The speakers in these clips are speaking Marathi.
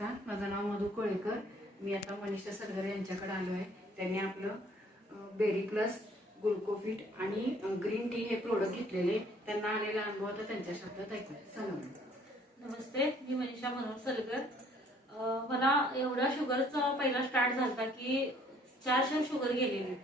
नमस्कार, माझं नाव मधु कोळेकर. मी आता मनीषा सरगर यांच्याकडे आलो आहे. त्यांनी आपलं बेरी प्लस, ग्लुकोफिट आणि ग्रीन टी हे प्रोडक्ट घेतलेले. त्यांना आलेला अनुभव आता त्यांच्या शब्दात ऐकूया. सांगा. नमस्ते, मी मनीषा मनोहर सरगर. मला एवढा शुगरचा पहिला स्टार्ट झाला की 400 शुगर गेलेली.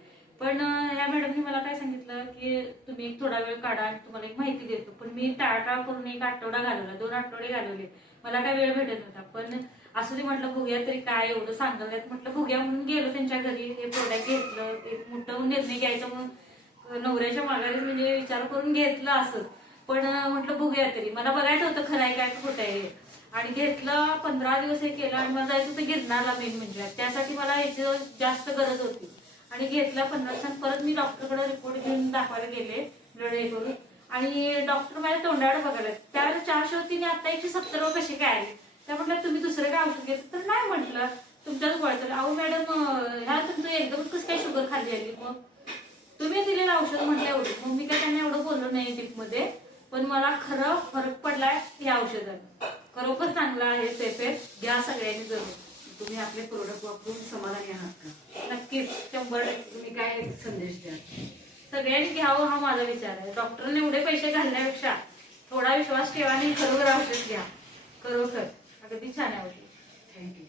पण ह्या मॅडमनी मला काय सांगितलं की तुम्ही एक थोडा वेळ काढा आणि तुम्हाला एक माहिती देतो. पण मी टाळाटाळ करून एक आठवडा घालवला, 2 आठवडे घालवले. मला काय वेळ भेटत नव्हता. पण असं ते म्हटलं बघूया तरी काय एवढं सांगल्यात, म्हटलं बघूया म्हणून गेलो त्यांच्या घरी. हे प्रोडक्ट घेतलं, एक मोठा निर्णय घ्यायचा म्हणून नवऱ्याच्या माघारी म्हणजे विचार करून घेतलं असं. पण म्हटलं बघूया तरी, मला बघायचं होतं खरं आहे काय खोटं आहे. आणि घेतलं, 15 दिवस हे केलं आणि मला जायचं होतं गिरनारला. मेन म्हणजे त्यासाठी मला याची जास्त गरज होती. आणि घेतला 15 दिवसांनी परत मी डॉक्टरकडे रिपोर्ट घेऊन दाखवायला गेले, ब्लड हे करून. आणि डॉक्टर माझ्या तोंडाकडे बघायला, त्यावेळेस 400 होती आणि आता 170 कशी काय आली. त्या म्हटलं तुम्ही दुसरं काय औषध घेतलं तर नाही, म्हटलं तुमच्याच गोळ्या. अहो मॅडम, ह्या तुमचं एकदमच कसं काय शुगर खाली आली. मग तुम्ही दिलेलं औषध म्हटलं एवढं. मग मी काय त्यांना एवढं बोललो नाही डीपमध्ये. पण मला खरं फरक पडलाय या औषधाने. खरोखर चांगलं आहे, सेफ आहे. घ्या सगळ्यांनी जरूर. तुम्ही आपले प्रोडक्ट वापरून समाधानी आहात का? नक्कीच 100%. तुम्ही काय संदेश द्याल? सगळ्यांनी घ्यावं हा माझा विचार आहे. डॉक्टरने एवढे पैसे घालण्यापेक्षा थोडा विश्वास ठेवा आणि खरोखर औषध घ्या. खरोखर अगदी छान आहे औषध. थँक्यू.